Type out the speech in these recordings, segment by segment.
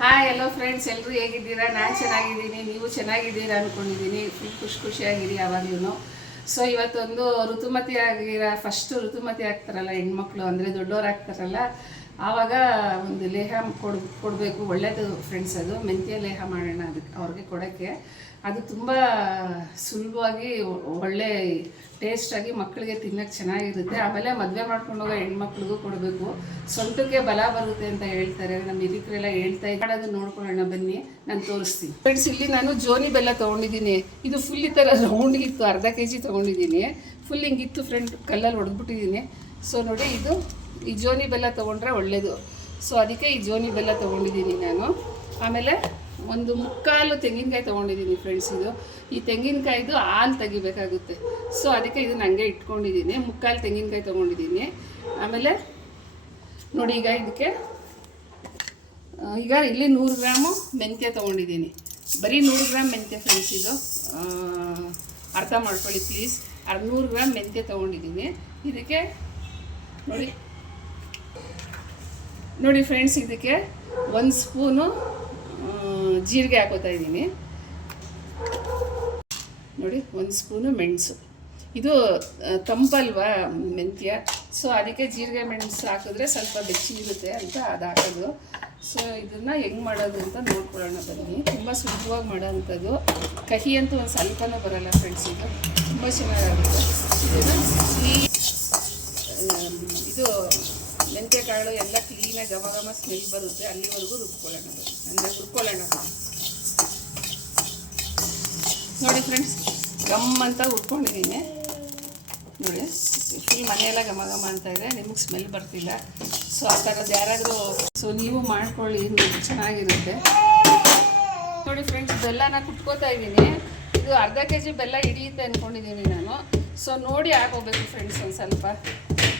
Hi ಎಲ್ಲೋ friends ಎಲ್ಲರೂ ಹೇಗಿದ್ದೀರಾ? ನಾನು ಚೆನ್ನಾಗಿದ್ದೀನಿ. ನೀವು ಚೆನ್ನಾಗಿದ್ದೀರಾ ಅಂದ್ಕೊಂಡಿದ್ದೀನಿ ಫುಲ್ ಖುಷಿ ಖುಷಿಯಾಗಿರಿ ಯಾವಾಗ್ಲೂ ಸೊ ಇವತ್ತೊಂದು ಋತುಮತಿ ಆಗಿರೋ ಫಸ್ಟ್ ಋತುಮತಿ ಆಗ್ತಾರಲ್ಲ ಹೆಣ್ಮಕ್ಳು, ಅಂದರೆ ದೊಡ್ಡವ್ರು ಆಗ್ತಾರಲ್ಲ, ಆವಾಗ ಒಂದು ಲೇಹ ಕೊಡ್, ಕೊಡಬೇಕು. ಒಳ್ಳೇದು ಫ್ರೆಂಡ್ಸ್ ಅದು. ಮೆಂತ್ಯ ಲೇಹ ಮಾಡೋಣ ಅದಕ್ಕೆ ಅವ್ರಿಗೆ ಕೊಡೋಕ್ಕೆ. ಅದು ತುಂಬ ಸುಲಭವಾಗಿ, ಒಳ್ಳೆ ಟೇಸ್ಟಾಗಿ ಮಕ್ಕಳಿಗೆ ತಿನ್ನಕ್ಕೆ ಚೆನ್ನಾಗಿರುತ್ತೆ. ಆಮೇಲೆ ಮದುವೆ ಮಾಡ್ಕೊಂಡು ಹೋಗೋ ಹೆಣ್ಮಕ್ಳಿಗೂ ಕೊಡಬೇಕು. ಸೊಂಟಕ್ಕೆ ಬಲ ಬರುತ್ತೆ ಅಂತ ಹೇಳ್ತಾರೆ. ನಮ್ಮ ಹಿರಿಕರೆಲ್ಲ ಹೇಳ್ತಾ ಇದ್ದಾರೆ. ನೋಡ್ಕೊಳ್ಳೋಣ. ಬನ್ನಿ, ನಾನು ತೋರಿಸ್ತೀನಿ. ಫ್ರೆಂಡ್ಸ್ ಇಲ್ಲಿ ನಾನು ಜೋನಿ ಬೆಲ್ಲ ತೊಗೊಂಡಿದ್ದೀನಿ. ಇದು ಫುಲ್ ಈ ಥರ ರೌಂಡ್ ಇತ್ತು. ಅರ್ಧ ಕೆ ಜಿ ತೊಗೊಂಡಿದ್ದೀನಿ ಫುಲ್ ಹಿಂಗಿತ್ತು ಫ್ರೆಂಡ್ ಕಲ್ಲಲ್ಲಿ ಹೊಡೆದ್ಬಿಟ್ಟಿದ್ದೀನಿ ಸೊ ನೋಡಿ, ಇದು ಈ ಜೋನಿ ಬೆಲ್ಲ ತೊಗೊಂಡ್ರೆ ಒಳ್ಳೆಯದು ಸೊ ಅದಕ್ಕೆ ಈ ಜೋನಿ ಬೆಲ್ಲ ತೊಗೊಂಡಿದ್ದೀನಿ ನಾನು. ಆಮೇಲೆ ಒಂದು ಮುಕ್ಕಾಲು ತೆಂಗಿನಕಾಯಿ ತೊಗೊಂಡಿದ್ದೀನಿ ಫ್ರೆಂಡ್ಸ್ ಇದು. ಈ ತೆಂಗಿನಕಾಯಿದು ಹಾಲು ತೆಗಿಬೇಕಾಗುತ್ತೆ. ಸೊ ಅದಕ್ಕೆ ಇದು ಹಂಗೆ ಇಟ್ಕೊಂಡಿದ್ದೀನಿ. ಮುಕ್ಕಾಲು ತೆಂಗಿನಕಾಯಿ ತೊಗೊಂಡಿದ್ದೀನಿ. ಆಮೇಲೆ ನೋಡಿ ಈಗ ಇದಕ್ಕೆ ಈಗ ಇಲ್ಲಿ ನೂರು ಗ್ರಾಮು ಮೆಂತ್ಯ ತೊಗೊಂಡಿದ್ದೀನಿ. ಬರೀ ನೂರು ಗ್ರಾಮ್ ಮೆಂತ್ಯ ಫ್ರೆಂಡ್ಸ್ ಇದು. ಅರ್ಥ ಮಾಡ್ಕೊಳ್ಳಿ ಪ್ಲೀಸ್ ನೂರು ಗ್ರಾಮ್ ಮೆಂತ್ಯ ತೊಗೊಂಡಿದ್ದೀನಿ. ಇದಕ್ಕೆ ನೋಡಿ ನೋಡಿ ಫ್ರೆಂಡ್ಸ್ ಇದಕ್ಕೆ ಒಂದು ಸ್ಪೂನು ಜೀರಿಗೆ ಹಾಕೋತಾ ಇದ್ದೀನಿ. ನೋಡಿ, ಒಂದು ಸ್ಪೂನು ಮೆಣಸು. ಇದು ತಂಪಲ್ವ ಮೆಂತ್ಯ? ಸೊ ಅದಕ್ಕೆ ಜೀರಿಗೆ ಮೆಣಸು ಹಾಕಿದ್ರೆ ಸ್ವಲ್ಪ ಬೆಚ್ಚಗಿರುತ್ತೆ ಅಂತ ಅದು ಹಾಕೋದು. ಸೊ ಇದನ್ನು ಹೆಂಗೆ ಮಾಡೋದು ಅಂತ ನೋಡ್ಕೊಳ್ಳೋಣ ಬನ್ನಿ. ತುಂಬ ಸುಲಭವಾಗಿ ಮಾಡೋವಂಥದ್ದು ಕಹಿ ಅಂತೂ ಒಂದು ಸ್ವಲ್ಪನೂ ಬರೋಲ್ಲ ಫ್ರೆಂಡ್ಸ್ ಇದು ತುಂಬ ಚೆನ್ನಾಗಿರುತ್ತೆ ಇದು ಮೆಂತ್ಯ ಕಾಳು ಎಲ್ಲ ಕ್ಲೀನಾಗಿ ಘಮ ಸ್ಮೆಲ್ ಬರುತ್ತೆ, ಅಲ್ಲಿವರೆಗೂ ರುಬ್ಕೊಳ್ಳೋಣ. ಅಂದ್ರೆ ರುಬ್ಕೊಳ್ಳೋಣ. ನೋಡಿ ಫ್ರೆಂಡ್ಸ್ ಗಮ್ ಅಂತ ಹುರ್ಕೊಂಡಿದ್ದೀನಿ ನೋಡಿ ಫುಲ್ ಮನೆಯೆಲ್ಲ ಘಮ ಘಮ ಅಂತ ಇದೆ, ನಿಮಗೆ ಸ್ಮೆಲ್ ಬರ್ತಿಲ್ಲ. ಸೊ ಆ ಥರದ್ದು ಯಾರಾದರೂ ಸೊ ನೀವು ಮಾಡ್ಕೊಳ್ಳಿ ಚೆನ್ನಾಗಿರುತ್ತೆ. ನೋಡಿ ಫ್ರೆಂಡ್ಸ್ ಬೆಲ್ಲನ ಕುಟ್ಕೋತಾ ಇದ್ದೀನಿ. ಇದು ಅರ್ಧ ಕೆ ಜಿ ಬೆಲ್ಲ ಹಿಡಿಯುತ್ತೆ ಅಂದ್ಕೊಂಡಿದ್ದೀನಿ ನಾನು. ಸೊ ನೋಡಿ ಹಾಕೋಬೇಕು ಫ್ರೆಂಡ್ಸ್ ಒಂದು ಸ್ವಲ್ಪ.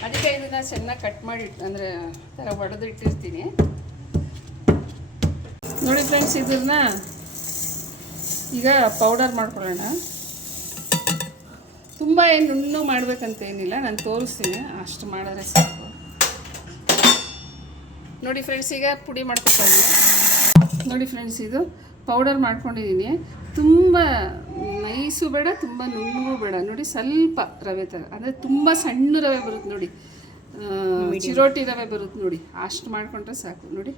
ಅದಕ್ಕೆ ಇದನ್ನು ಚೆನ್ನಾಗಿ ಕಟ್ ಮಾಡಿ ಅಂದರೆ ಥರ ಒಡೆದು ಇಟ್ಟಿರ್ತೀನಿ ನೋಡಿ ಫ್ರೆಂಡ್ಸ್ ಇದನ್ನ ಈಗ ಪೌಡರ್ ಮಾಡ್ಕೊಳ್ಳೋಣ. ತುಂಬ ಏನು ನುಣ್ಣು ಮಾಡಬೇಕಂತ ಏನಿಲ್ಲ, ನಾನು ತೋರಿಸ್ತೀನಿ. ಅಷ್ಟು ಮಾಡಿದ್ರೆ ಸಾಕು. ನೋಡಿ ಫ್ರೆಂಡ್ಸ್ ಈಗ ಪುಡಿ ಮಾಡ್ಕೊತಾ ನೋಡಿ ಫ್ರೆಂಡ್ಸ್ ಇದು ಪೌಡರ್ ಮಾಡ್ಕೊಂಡಿದ್ದೀನಿ. ತುಂಬ ನೈಸು ಬೇಡ ತುಂಬ ನುಣ್ಣಗೂ ಬೇಡ. ನೋಡಿ ಸ್ವಲ್ಪ ರವೆ ಥರ ಅಂದರೆ ತುಂಬ ಸಣ್ಣ ರವೆ ಬರುತ್ತೆ ನೋಡಿ. ಚಿರೋಟಿ ರವೆ ಬರುತ್ತೆ ನೋಡಿ. ಅಷ್ಟು ಮಾಡ್ಕೊಂಡ್ರೆ ಸಾಕು ನೋಡಿ.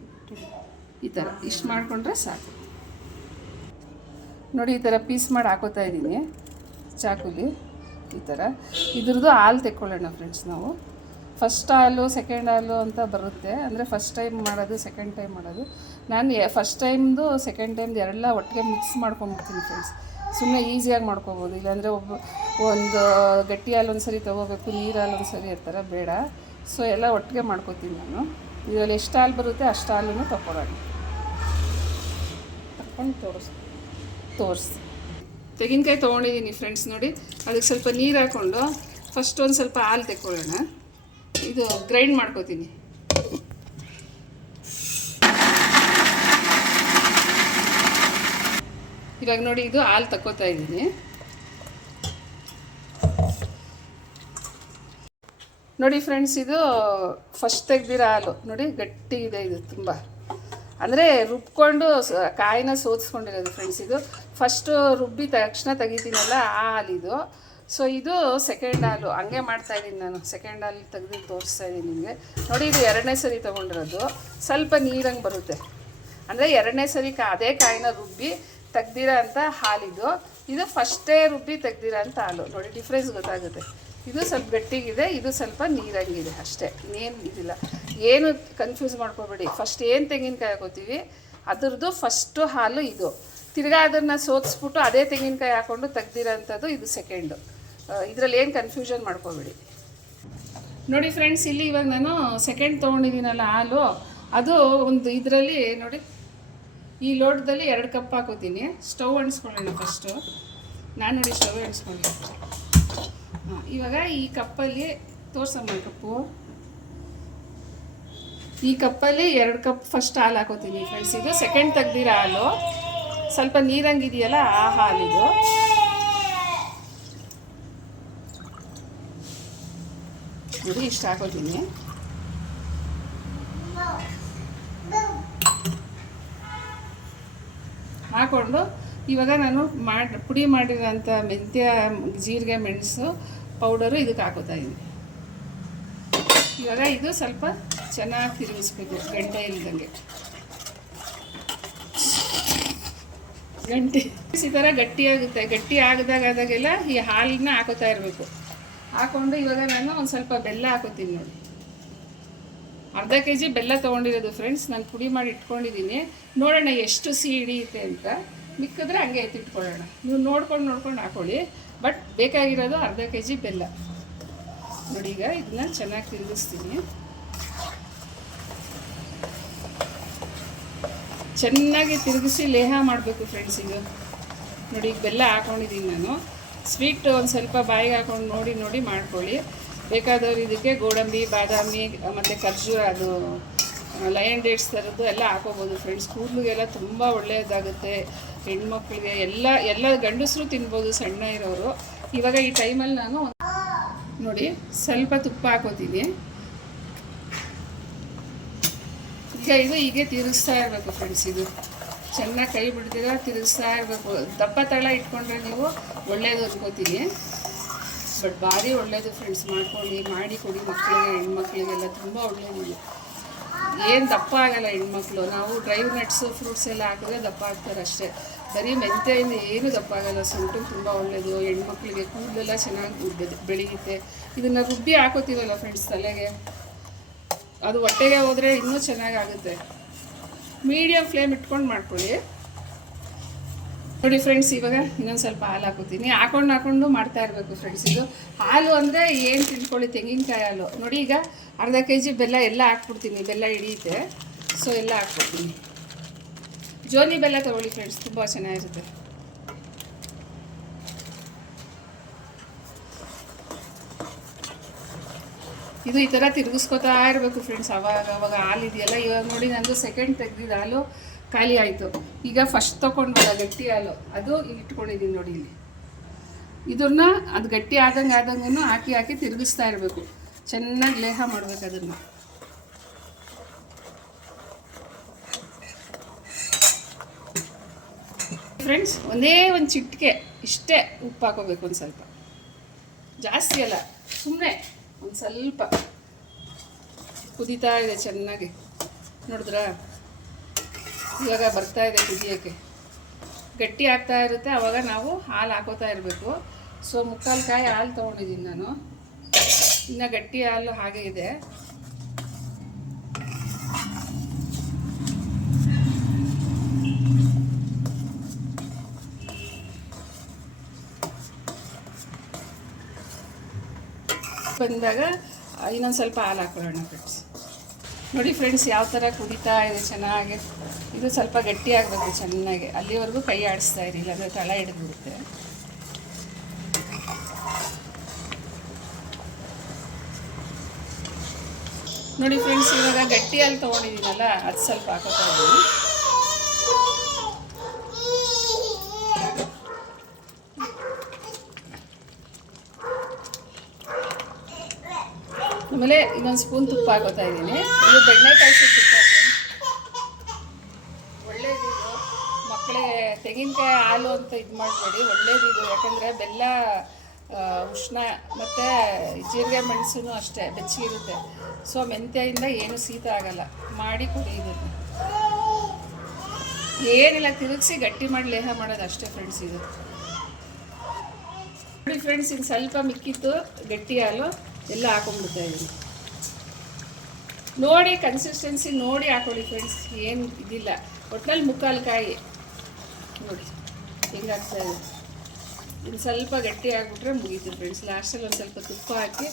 ಈ ಥರ ಇಷ್ಟು ಮಾಡ್ಕೊಂಡ್ರೆ ಸಾಕು. ನೋಡಿ ಈ ಥರ ಪೀಸ್ ಮಾಡಿ ಹಾಕೋತಾ ಇದ್ದೀನಿ. ಚಾಕುಲಿ ಈ ಥರ ಇದ್ರದ್ದು ಹಾಲು ತೆಕ್ಕೊಳ್ಳೋಣ ಫ್ರೆಂಡ್ಸ್ ನಾವು. ಫಸ್ಟ್ ಹಾಲು ಸೆಕೆಂಡ್ ಹಾಲು ಅಂತ ಬರುತ್ತೆ. ಅಂದರೆ ಫಸ್ಟ್ ಟೈಮ್ ಮಾಡೋದು ಸೆಕೆಂಡ್ ಟೈಮ್ ಮಾಡೋದು. ನಾನು ಫಸ್ಟ್ ಟೈಮ್ದು ಸೆಕೆಂಡ್ ಟೈಮ್ದು ಎಲ್ಲ ಒಟ್ಟಿಗೆ ಮಿಕ್ಸ್ ಮಾಡ್ಕೊಂಬಿಡ್ತೀನಿ ಫ್ರೆಂಡ್ಸ್ ಸುಮ್ಮನೆ ಈಸಿಯಾಗಿ ಮಾಡ್ಕೊಬೋದು. ಇಲ್ಲಾಂದರೆ ಒಬ್ಬ, ಒಂದು ಗಟ್ಟಿ ಹಾಲು ಒಂದು ಸರಿ ತೊಗೋಬೇಕು, ನೀರು ಹಾಲು ಒಂದು ಸರಿ ಇರ್ತಾರೆ ಬೇಡ. ಸೊ ಎಲ್ಲ ಒಟ್ಟಿಗೆ ಮಾಡ್ಕೋತೀನಿ ನಾನು. ಇದರಲ್ಲಿ ಎಷ್ಟು ಹಾಲು ಬರುತ್ತೆ ಅಷ್ಟು ಹಾಲನ್ನು ತಗೊಳ್ಳೋಣ ತಗೊಂಡು ತೋರಿಸ್, ತೋರಿಸಿ. ತೆಂಗಿನಕಾಯಿ ತೊಗೊಂಡಿದ್ದೀನಿ ಫ್ರೆಂಡ್ಸ್ ನೋಡಿ. ಅದಕ್ಕೆ ಸ್ವಲ್ಪ ನೀರು ಹಾಕ್ಕೊಂಡು ಫಸ್ಟ್ ಒಂದು ಸ್ವಲ್ಪ ಹಾಲು ತೆಕ್ಕೊಳ್ಳೋಣ. ಇದು ಗ್ರೈಂಡ್ ಮಾಡ್ಕೋತೀನಿ. ಇವಾಗ ನೋಡಿ, ಇದು ಹಾಲು ತಕ್ಕೋತಾ ಇದ್ದೀನಿ. ನೋಡಿ ಫ್ರೆಂಡ್ಸ್ ಇದು ಫಸ್ಟ್ ತೆಗ್ದಿರೋ ಹಾಲು. ನೋಡಿ, ಗಟ್ಟಿ ಇದೆ ಇದು ತುಂಬ. ಅಂದರೆ ರುಬ್ಕೊಂಡು ಕಾಯಿನ ಸೋದಿಸ್ಕೊಂಡಿರೋದು ಫ್ರೆಂಡ್ಸ್ ಇದು. ಫಸ್ಟು ರುಬ್ಬಿ ತಕ್ಷಣ ತೆಗಿತೀನಲ್ಲ ಆ ಹಾಲಿದು ಸೊ ಇದು ಸೆಕೆಂಡ್ ಹಾಲು. ಹಂಗೆ ಮಾಡ್ತಾ ಇದ್ದೀನಿ ನಾನು. ಸೆಕೆಂಡ್ ಹಾಲು ತೆಗೆದು ತೋರಿಸ್ತಾ ಇದ್ದೀನಿ ನಿಮಗೆ. ನೋಡಿ, ಇದು ಎರಡನೇ ಸರಿ ತೊಗೊಂಡಿರೋದು. ಸ್ವಲ್ಪ ನೀರಂಗೆ ಬರುತ್ತೆ. ಅಂದರೆ ಎರಡನೇ ಸರಿ ಕಾ, ಅದೇ ಕಾಯಿನ ರುಬ್ಬಿ ತೆಗ್ದಿರೋ ಅಂಥ ಹಾಲಿದು. ಇದು ಫಸ್ಟೇ ರುಬ್ಬಿ ತೆಗ್ದಿರೋ ಅಂತ ಹಾಲು. ನೋಡಿ ಡಿಫ್ರೆನ್ಸ್ ಗೊತ್ತಾಗುತ್ತೆ. ಇದು ಸ್ವಲ್ಪ ಗಟ್ಟಿಗಿದೆ, ಇದು ಸ್ವಲ್ಪ ನೀರಂಗಿದೆ ಅಷ್ಟೇ. ಇನ್ನೇನು ಇದಿಲ್ಲ. ಏನು ಕನ್ಫ್ಯೂಸ್ ಮಾಡ್ಕೋಬೇಡಿ. ಫಸ್ಟ್ ಏನು ತೆಂಗಿನಕಾಯಿ ಹಾಕೋತೀವಿ, ಅದ್ರದ್ದು ಫಸ್ಟು ಹಾಲು ಇದು. ತಿರ್ಗಾ ಅದನ್ನು ಸೋದಿಸ್ಬಿಟ್ಟು ಅದೇ ತೆಂಗಿನಕಾಯಿ ಹಾಕ್ಕೊಂಡು ತೆಗ್ದಿರೋಂಥದ್ದು ಇದು ಸೆಕೆಂಡು ಇದರಲ್ಲಿ ಏನು ಕನ್ಫ್ಯೂಷನ್ ಮಾಡ್ಕೋಬೇಡಿ. ನೋಡಿ ಫ್ರೆಂಡ್ಸ್ ಇಲ್ಲಿ ಇವಾಗ ನಾನು ಸೆಕೆಂಡ್ ತೊಗೊಂಡಿದ್ದೀನಲ್ಲ ಹಾಲು. ಅದು ಒಂದು ಇದರಲ್ಲಿ, ನೋಡಿ ಈ ಲೋಟದಲ್ಲಿ ಎರಡು ಕಪ್ ಹಾಕೋತೀನಿ. ಸ್ಟವ್ ಅಣಿಸ್ಕೊಳ್ಳೋಣ ಫಸ್ಟು ನಾನು ನೋಡಿ ಸ್ಟವ್ ಅಂಟಿಸ್ಕೊಳ್ಳಿ ಹಾಂ, ಇವಾಗ ಈ ಕಪ್ಪಲ್ಲಿ ತೋರ್ಸಮ್ಮ ಕಪ್ಪು. ಈ ಕಪ್ಪಲ್ಲಿ ಎರಡು ಕಪ್ ಫಸ್ಟ್ ಹಾಲು ಹಾಕೋತೀನಿ ಫ್ರೆಂಡ್ಸ್ ಇದು ಸೆಕೆಂಡ್ ತೆಗ್ದಿರೋ ಹಾಲು. ಸ್ವಲ್ಪ ನೀರಂಗಿದೆಯಲ್ಲ ಆ ಹಾಲಿದು ನೋಡಿ, ಇಷ್ಟು ಹಾಕೋತೀನಿ. ಹಾಕ್ಕೊಂಡು ಇವಾಗ ನಾನು ಮಾಡಿ, ಪುಡಿ ಮಾಡಿರೋಂಥ ಮೆಂತ್ಯ, ಜೀರಿಗೆ, ಮೆಣಸು ಪೌಡರು ಇದಕ್ಕೆ ಹಾಕೋತಾ ಇದ್ದೀನಿ ಇವಾಗ ಇದು ಸ್ವಲ್ಪ ಚೆನ್ನಾಗಿ ತಿರುಗಿಸ್ಬೇಕು, ಗಂಟೆ ಇಲ್ದಂಗೆ. ಗಂಟೆ. ಈ ಥರ ಗಟ್ಟಿಯಾಗುತ್ತೆ ಗಟ್ಟಿ ಆಗದಾಗ ಆದಾಗೆಲ್ಲ ಈ ಹಾಲನ್ನ ಹಾಕೋತಾ ಇರಬೇಕು. ಹಾಕ್ಕೊಂಡು ಇವಾಗ ನಾನು ಒಂದು ಸ್ವಲ್ಪ ಬೆಲ್ಲ ಹಾಕೋತೀನಿ ನೋಡಿ. ಅರ್ಧ ಕೆ ಜಿ ಬೆಲ್ಲ ತೊಗೊಂಡಿರೋದು ಫ್ರೆಂಡ್ಸ್ ನಾನು ಪುಡಿ ಮಾಡಿ ಇಟ್ಕೊಂಡಿದ್ದೀನಿ. ನೋಡೋಣ ಎಷ್ಟು ಸಿಹಿ ಹಿಡಿಯುತ್ತೆ ಅಂತ. ಮಿಕ್ಕಿದ್ರೆ ಹಂಗೆ ಎತ್ತಿಟ್ಕೊಳ್ಳೋಣ. ನೀವು ನೋಡ್ಕೊಂಡು ನೋಡ್ಕೊಂಡು ಹಾಕೊಳ್ಳಿ. ಬಟ್ ಬೇಕಾಗಿರೋದು ಅರ್ಧ ಕೆ ಜಿ ಬೆಲ್ಲ. ನೋಡಿ ಈಗ ಇದನ್ನ ಚೆನ್ನಾಗಿ ತಿರುಗಿಸ್ತೀನಿ. ಚೆನ್ನಾಗಿ ತಿರುಗಿಸಿ ಲೇಹ ಮಾಡಬೇಕು ಫ್ರೆಂಡ್ಸ್ ಇದು ನೋಡಿ ಈಗ ಬೆಲ್ಲ ಹಾಕೊಂಡಿದ್ದೀನಿ ನಾನು. ಸ್ವೀಟ್ ಒಂದು ಸ್ವಲ್ಪ ಬಾಯಿಗೆ ಹಾಕೊಂಡು ನೋಡಿ ನೋಡಿ ಮಾಡ್ಕೊಳ್ಳಿ. ಬೇಕಾದವ್ರು ಇದಕ್ಕೆ ಗೋಡಂಬಿ, ಬಾದಾಮಿ, ಮತ್ತು ಖರ್ಜೂರ ಅದು ಲಯನ್ ಡೇಟ್ಸ್ ಥರದ್ದು ಎಲ್ಲ ಹಾಕೋಬೋದು ಫ್ರೆಂಡ್ಸ್ ಕೂದಲಿಗೆಲ್ಲ ತುಂಬ ಒಳ್ಳೆಯದಾಗುತ್ತೆ. ಹೆಣ್ಮಕ್ಳಿಗೆ ಎಲ್ಲ ಎಲ್ಲ ಗಂಡಸರು ತಿನ್ಬೋದು ಸಣ್ಣ ಇರೋರು. ಇವಾಗ ಈ ಟೈಮಲ್ಲಿ ನಾನು ನೋಡಿ, ಸ್ವಲ್ಪ ತುಪ್ಪ ಹಾಕೋತೀನಿ. ಈಗ ಇದು ಹೀಗೆ ತಿರುಗಿಸ್ತಾ ಇರಬೇಕು ಫ್ರೆಂಡ್ಸ್ ಇದು. ಚೆನ್ನಾಗಿ ಕೈ ಬಿಡ್ತೀರ, ತಿರುಗಿಸ್ತಾ ಇರಬೇಕು. ದಪ್ಪ ತಳ ಇಟ್ಕೊಂಡ್ರೆ ನೀವು ಒಳ್ಳೆಯದು ಅನ್ಕೋತೀನಿ. ಬಟ್ ಭಾರಿ ಒಳ್ಳೆಯದು ಫ್ರೆಂಡ್ಸ್ ಮಾಡ್ಕೊಳ್ಳಿ, ಮಾಡಿ ಕೊಡಿ ಮಕ್ಕಳಿಗೆ, ಹೆಣ್ಮಕ್ಳಿಗೆಲ್ಲ ತುಂಬ ಒಳ್ಳೆಯದು ಏನು ದಪ್ಪ ಆಗಲ್ಲ ಹೆಣ್ಮಕ್ಳು. ನಾವು ಡ್ರೈ ನಟ್ಸು ಫ್ರೂಟ್ಸ್ ಎಲ್ಲ ಹಾಕಿದ್ರೆ ದಪ್ಪ ಆಗ್ತಾರೆ ಅಷ್ಟೇ. ಬರೀ ಮೆಂತೆಯಿಂದ ಏನು ದಪ್ಪ ಆಗಲ್ಲ ಸೊಂಟು ತುಂಬ ಒಳ್ಳೆಯದು ಹೆಣ್ಮಕ್ಳಿಗೆ ಕೂದಲೆಲ್ಲ ಚೆನ್ನಾಗಿ ಬೆಳೆ- ಬೆಳೆಯುತ್ತೆ. ಇದನ್ನು ರುಬ್ಬಿ ಹಾಕೋತೀವಲ್ಲ ಫ್ರೆಂಡ್ಸ್ ತಲೆಗೆ? ಅದು ಹೊಟ್ಟೆಗೆ ಹೋದರೆ ಇನ್ನೂ ಚೆನ್ನಾಗಾಗುತ್ತೆ. ಮೀಡಿಯಮ್ ಫ್ಲೇಮ್ ಇಟ್ಕೊಂಡು ಮಾಡ್ಕೊಳ್ಳಿ. ನೋಡಿ ಫ್ರೆಂಡ್ಸ್ ಇವಾಗ ಇನ್ನೊಂದು ಸ್ವಲ್ಪ ಹಾಲು ಹಾಕೋತೀನಿ. ಹಾಕೊಂಡು ಹಾಕೊಂಡು ಮಾಡ್ತಾ ಇರಬೇಕು ಫ್ರೆಂಡ್ಸ್ ಇದು ಹಾಲು ಅಂದರೆ ಏನು ತಿಳ್ಕೊಳ್ಳಿ ತೆಂಗಿನಕಾಯಿ ಹಾಲು. ನೋಡಿ ಈಗ ಅರ್ಧ ಕೆ ಜಿ ಬೆಲ್ಲ ಎಲ್ಲ ಹಾಕ್ಬಿಡ್ತೀನಿ. ಬೆಲ್ಲ ಹಿಡಿಯುತ್ತೆ. ಸೊ ಎಲ್ಲ ಹಾಕ್ಬಿಡ್ತೀನಿ. ಜೋನಿ ಬೆಲ್ಲ ತಗೊಳ್ಳಿ ಫ್ರೆಂಡ್ಸ್ ತುಂಬ ಚೆನ್ನಾಗಿರುತ್ತೆ. ಇದು ಈ ಥರ ತಿರುಗಿಸ್ಕೊತಾ ಇರಬೇಕು ಫ್ರೆಂಡ್ಸ್ ಅವಾಗ ಅವಾಗ ಹಾಲು ಇದೆಯಲ್ಲ? ಇವಾಗ ನೋಡಿ, ನಂದು ಸೆಕೆಂಡ್ ತೆಗ್ದಿದ್ದ ಹಾಲು ಖಾಲಿ ಆಯಿತು. ಈಗ ಫಸ್ಟ್ ತೊಗೊಂಡ್ವಲ್ಲ ಗಟ್ಟಿ ಹಾಲು, ಅದು ಇಟ್ಕೊಂಡಿದ್ದೀನಿ ನೋಡಿ ಇಲ್ಲಿ. ಇದನ್ನ ಅದು ಗಟ್ಟಿ ಆದಂಗೆ ಆದಂಗೂ ಹಾಕಿ ಹಾಕಿ ತಿರುಗಿಸ್ತಾ ಇರಬೇಕು. ಚೆನ್ನಾಗಿ ಲೇಹ ಮಾಡ್ಬೇಕು ಅದನ್ನು. ಫ್ರೆಂಡ್ಸ್ ಒಂದೇ ಒಂದು ಚಿಟಿಕೆ, ಇಷ್ಟೇ ಉಪ್ಪು ಹಾಕೋಬೇಕು ಒಂದು ಸ್ವಲ್ಪ. ಜಾಸ್ತಿ ಅಲ್ಲ ಸುಮ್ಮನೆ ಒಂದು ಸ್ವಲ್ಪ. ಕುದೀತಾ ಇದೆ ಚೆನ್ನಾಗಿ. ನೋಡಿದ್ರಾ? ಇವಾಗ ಬರ್ತಾ ಇದೆ ಕುದಿಯೋಕ್ಕೆ. ಗಟ್ಟಿ ಆಗ್ತಾ ಇರುತ್ತೆ ಆವಾಗ ನಾವು ಹಾಲು ಹಾಕೋತಾ ಇರಬೇಕು. ಸೊ ಮುಕ್ಕಾಲು ಕಾಯಿ ಹಾಲು ತೊಗೊಂಡಿದ್ದೀನಿ ನಾನು. ಇನ್ನು ಗಟ್ಟಿ ಹಾಲು ಹಾಗೆ ಇದೆ. ಬಂದಾಗ, ಇನ್ನೊಂದು ಸ್ವಲ್ಪ ಹಾಲು ಹಾಕೊಳ್ಳೋಣ ಫ್ರೆಂಡ್ಸ್ ನೋಡಿ ಫ್ರೆಂಡ್ಸ್ ಯಾವ ಥರ ಕುಡಿತಾ ಇದೆ, ಚೆನ್ನಾಗಿ. ಇದು ಸ್ವಲ್ಪ ಗಟ್ಟಿ ಆಗಬೇಕು ಚೆನ್ನಾಗಿ. ಅಲ್ಲಿವರೆಗೂ ಕೈ ಆಡಿಸ್ತಾ ಇರಿ, ಇಲ್ಲಾಂದರೆ ತಳ ಹಿಡಿದ್ಬಿಡುತ್ತೆ. ನೋಡಿ ಫ್ರೆಂಡ್ಸ್ ಇವಾಗ ಗಟ್ಟಿಯಲ್ಲಿ ತೊಗೊಂಡಿದ್ದೀನಲ್ಲ, ಅದು ಸ್ವಲ್ಪ ಹಾಕೋತಾ ಇದ್ದೀನಿ. ಆಮೇಲೆ ಇನ್ನೊಂದು ಸ್ಪೂನ್ ತುಪ್ಪ ಹಾಕೋತಾ ಇದ್ದೀನಿ. ಇದು ಬೆಣ್ಣೆಕಾಯಿ ತುಪ್ಪ ಒಳ್ಳೇದಿದು ಮಕ್ಕಳಿಗೆ ತೆಂಗಿನಕಾಯಿ ಹಾಲು ಅಂತ ಇದು ಮಾಡಬೇಡಿ, ಒಳ್ಳೇದಿದು. ಯಾಕಂದರೆ ಬೆಲ್ಲ ಉಷ್ಣ ಮತ್ತು ಜೀರಿಗೆ ಮೆಣಸು ಅಷ್ಟೇ ಬೆಚ್ಚಗಿರುತ್ತೆ ಸೊ ಮೆಂತ್ಯದಿಂದ ಏನು ಶೀತ ಆಗಲ್ಲ. ಮಾಡಿ ಕುಡಿ ಇದನ್ನು. ಏನಿಲ್ಲ, ತಿರುಗಿಸಿ ಗಟ್ಟಿ ಮಾಡಿ ಲೇಹ ಮಾಡೋದು ಅಷ್ಟೇ ಫ್ರೆಂಡ್ಸ್ ಇದು. ನೋಡಿ ಫ್ರೆಂಡ್ಸ್ ಇನ್ನು ಸ್ವಲ್ಪ ಮಿಕ್ಕಿತ್ತು ಗಟ್ಟಿ ಹಾಲು, ಎಲ್ಲ ಹಾಕೊಂಡ್ಬಿಡ್ತಾ ಇದ್ದೀನಿ ನೋಡಿ ಕನ್ಸಿಸ್ಟೆನ್ಸಿ ನೋಡಿ ಹಾಕೊಳ್ಳಿ ಫ್ರೆಂಡ್ಸ್ ಏನು ಇದಿಲ್ಲ. ಒಟ್ನಲ್ಲಿ ಮುಕ್ಕಾಲು ಕಾಯಿ ನೋಡಿ ಹಿಂಗಾಗ್ತಾ ಇದೆ? ಇದು ಸ್ವಲ್ಪ ಗಟ್ಟಿ ಆಗಿಬಿಟ್ರೆ ಮುಗೀತು ಫ್ರೆಂಡ್ಸ್ ಲಾಸ್ಟಲ್ಲಿ ಒಂದು ಸ್ವಲ್ಪ ತುಪ್ಪ ಹಾಕಿ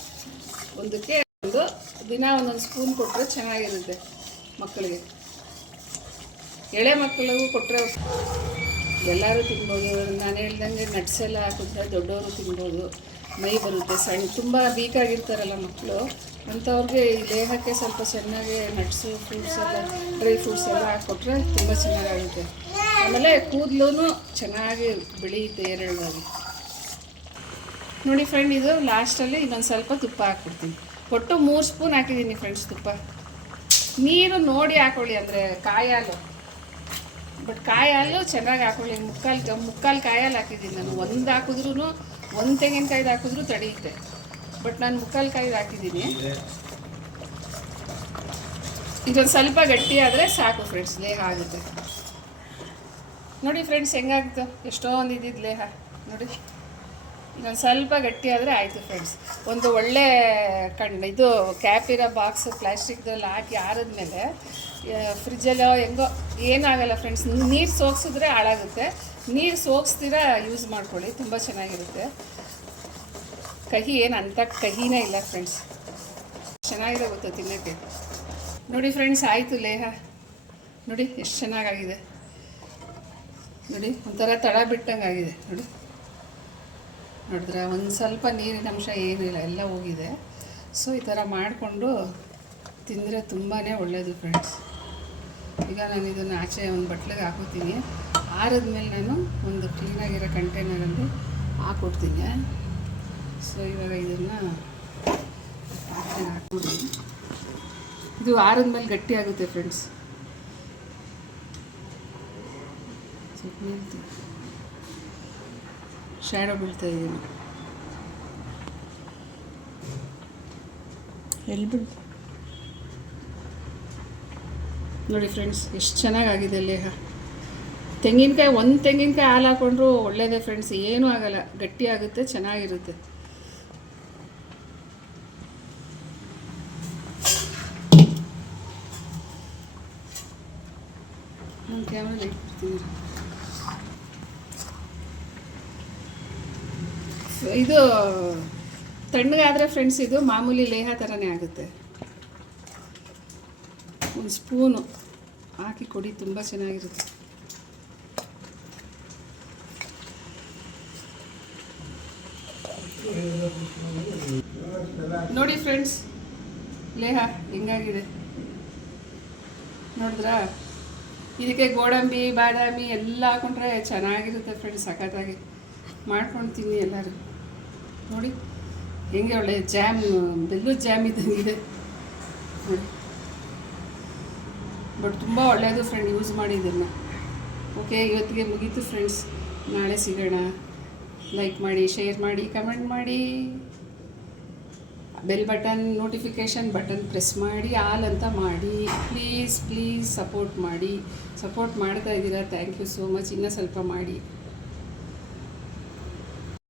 ಒಂದಕ್ಕೆ ಒಂದು ದಿನ ಒಂದೊಂದು ಸ್ಪೂನ್ ಕೊಟ್ಟರೆ ಚೆನ್ನಾಗಿರುತ್ತೆ ಮಕ್ಕಳಿಗೆ. ಎಳೆ ಮಕ್ಕಳಿಗೂ ಕೊಟ್ಟರೆ ಎಲ್ಲರೂ ತಿನ್ಬೋದು. ನಾನು ಹೇಳ್ದಂಗೆ ನಟ್ಸ್ ಎಲ್ಲ ಹಾಕಿದ್ರೆ ದೊಡ್ಡವರು ತಿನ್ಬೋದು. ಮೈ ಬರುತ್ತೆ. ಸಣ್ಣ ತುಂಬ ವೀಕಾಗಿರ್ತಾರಲ್ಲ ಮಕ್ಕಳು. ಅಂಥವ್ರಿಗೆ ದೇಹಕ್ಕೆ ಸ್ವಲ್ಪ ಚೆನ್ನಾಗಿ ನಟ್ಸು ಫ್ರೂಟ್ಸ್ ಎಲ್ಲ ಡ್ರೈ ಫ್ರೂಟ್ಸ್ ಎಲ್ಲ ಹಾಕ್ಕೊಟ್ರೆ ತುಂಬ ಚೆನ್ನಾಗಾಗುತ್ತೆ. ಆಮೇಲೆ ಕೂದಲು ಚೆನ್ನಾಗಿ ಬೆಳೆಯುತ್ತೆ ಎರಡಾಗಿ ನೋಡಿ ಫ್ರೆಂಡ್ ಇದು ಲಾಸ್ಟಲ್ಲಿ ಇನ್ನೊಂದು ಸ್ವಲ್ಪ ತುಪ್ಪ ಹಾಕ್ಬಿಡ್ತೀನಿ. ಒಟ್ಟು ಮೂರು ಸ್ಪೂನ್ ಹಾಕಿದ್ದೀನಿ ಫ್ರೆಂಡ್ಸ್ ತುಪ್ಪ. ನೀರು ನೋಡಿ ಹಾಕೊಳ್ಳಿ ಅಂದರೆ ಕಾಯಿ ಹಾಲು ಬಟ್ ಕಾಯಿ ಹಾಲು ಚೆನ್ನಾಗಿ ಹಾಕೊಳ್ಳಿ. ಮುಕ್ಕಾಲು ಮುಕ್ಕಾಲು ಕಾಯಲ್ಲಿ ಹಾಕಿದ್ದೀನಿ ನಾನು. ಒಂದು ಹಾಕಿದ್ರೂ ಒಂದು ತೆಂಗಿನಕಾಯ್ದು ಹಾಕಿದ್ರೂ ತಡೆಯುತ್ತೆ ಬಟ್ ನಾನು ಮುಕ್ಕಾಲು ಕಾಯ್ದು ಹಾಕಿದ್ದೀನಿ ಇದೊಂದು ಸ್ವಲ್ಪ ಗಟ್ಟಿ ಆದರೆ ಸಾಕು ಫ್ರೆಂಡ್ಸ್ ಲೇಹ ಆಗುತ್ತೆ. ನೋಡಿ ಫ್ರೆಂಡ್ಸ್ ಹೆಂಗಾಗ್ತು? ಎಷ್ಟೊಂದು ಇದ್ದಿದ್ದು ಲೇಹ. ನೋಡಿ. ಇನ್ನೊಂದು ಸ್ವಲ್ಪ ಗಟ್ಟಿ ಆದರೆ ಆಯಿತು ಫ್ರೆಂಡ್ಸ್ ಒಂದು ಒಳ್ಳೆ ಕಣ್ಣು. ಇದು ಕ್ಯಾಪ್ ಇರೋ ಬಾಕ್ಸ್ ಪ್ಲಾಸ್ಟಿಕ್ದಲ್ಲಿ ಹಾಕಿ ಆರಿದ್ಮೇಲೆ ಫ್ರಿಜ್ಜಲ್ಲೋ ಹೆಂಗೋ ಏನಾಗಲ್ಲ ಫ್ರೆಂಡ್ಸ್ ನೀರು ಸೋಗಿಸಿದ್ರೆ ಹಾಳಾಗುತ್ತೆ. ನೀರು ಸೋಗಿಸ್ತೀರ ಯೂಸ್ ಮಾಡ್ಕೊಳ್ಳಿ. ತುಂಬ ಚೆನ್ನಾಗಿರುತ್ತೆ. ಕಹಿ ಏನು ಅಂಥ ಕಹಿನೇ ಇಲ್ಲ ಫ್ರೆಂಡ್ಸ್ ಚೆನ್ನಾಗಿದೆ ಗೊತ್ತು ತಿನ್ನೋಕ್ಕೆ. ನೋಡಿ ಫ್ರೆಂಡ್ಸ್ ಆಯಿತು ಲೇಹ. ನೋಡಿ, ಎಷ್ಟು ಚೆನ್ನಾಗಾಗಿದೆ. ನೋಡಿ, ಒಂಥರ ತಳ ಬಿಟ್ಟಂಗೆ ಆಗಿದೆ. ನೋಡಿ. ನೋಡಿದ್ರೆ ಒಂದು ಸ್ವಲ್ಪ ನೀರಿನ ಅಂಶ ಏನಿಲ್ಲ ಎಲ್ಲ ಹೋಗಿದೆ. ಸೊ ಈ ಥರ ಮಾಡಿಕೊಂಡು ತಿಂದರೆ ತುಂಬಾ ಒಳ್ಳೆಯದು ಫ್ರೆಂಡ್ಸ್ ಈಗ ನಾನು ಇದನ್ನು ಆಚೆ ಒಂದು ಬಟ್ಲಿಗೆ ಹಾಕೋತೀನಿ. ಆರಿದ್ಮೇಲೆ ನಾನು ಒಂದು ಕ್ಲೀನಾಗಿರೋ ಕಂಟೈನರಲ್ಲಿ ಹಾಕ್ಕೊಡ್ತೀನಿ ಸೊ ಇವಾಗ ಇದನ್ನು ಪಾತ್ರೆಗೆ ಹಾಕ್ಬಿಡ್ತೀನಿ ಇದು ಮೇಲೆ ಗಟ್ಟಿ ಆಗುತ್ತೆ ಫ್ರೆಂಡ್ಸ್ ಶ್ಯಾಡೋ ಬೀಳ್ತಾ ಇದ್ದೀನಿ ಎಲ್ಲಿ ಬಿಡ್. ನೋಡಿ ಫ್ರೆಂಡ್ಸ್ ಎಷ್ಟು ಚೆನ್ನಾಗಾಗಿದೆ ಲೇಹ. ತೆಂಗಿನಕಾಯಿ, ಒಂದು ತೆಂಗಿನಕಾಯಿ ಹಾಲು ಹಾಕೊಂಡ್ರು ಒಳ್ಳೇದೇ ಫ್ರೆಂಡ್ಸ್ ಏನೂ ಆಗಲ್ಲ. ಗಟ್ಟಿ ಆಗುತ್ತೆ, ಚೆನ್ನಾಗಿರುತ್ತೆ. ಕ್ಯಾಮ್ರಾ ಲೈಟ್ ಇದು ತಣ್ಣಗಾದರೆ ಫ್ರೆಂಡ್ಸ್ ಇದು ಮಾಮೂಲಿ ಲೇಹ ಥರನೇ ಆಗುತ್ತೆ. ಒಂದು ಸ್ಪೂನು ಹಾಕಿ ಕೊಡಿ, ತುಂಬ ಚೆನ್ನಾಗಿರುತ್ತೆ. ನೋಡಿ ಫ್ರೆಂಡ್ಸ್ ಲೇಹ ಹೆಂಗಾಗಿದೆ? ನೋಡಿದ್ರಾ? ಇದಕ್ಕೆ ಗೋಡಂಬಿ, ಬಾದಾಮಿ ಎಲ್ಲ ಹಾಕೊಂಡ್ರೆ ಚೆನ್ನಾಗಿರುತ್ತೆ ಫ್ರೆಂಡ್ಸ್ ಸಖತ್ತಾಗಿ. ಮಾಡ್ಕೊಂಡು ತಿನ್ನಿ ಎಲ್ಲರೂ. ನೋಡಿ. ಹೆಂಗೆ ಒಳ್ಳೆ ಜಾಮ್ ಬೆಲ್ಲು ಜಾಮ್ ಇದ್ದಂಗಿದೆ ಬಟ್ ತುಂಬ ಒಳ್ಳೆಯದು ಫ್ರೆಂಡ್ ಯೂಸ್ ಮಾಡಿ ಇದನ್ನು ಓಕೆ ಇವತ್ತಿಗೆ ಮುಗೀತು ಫ್ರೆಂಡ್ಸ್ ನಾಳೆ ಸಿಗೋಣ. ಲೈಕ್ ಮಾಡಿ ಶೇರ್ ಮಾಡಿ ಕಮೆಂಟ್ ಮಾಡಿ. Bell button notification button press ಮಾಡಿ ಆಲ್ ಅಂತ ಮಾಡಿ. ಪ್ಲೀಸ್ ಪ್ಲೀಸ್ ಸಪೋರ್ಟ್ ಮಾಡಿ. ಸಪೋರ್ಟ್ ಮಾಡ್ತಾ ಇದ್ದೀರಾ ಥ್ಯಾಂಕ್ ಯು ಸೋ ಮಚ್ ಇನ್ನೂ ಸ್ವಲ್ಪ ಮಾಡಿ.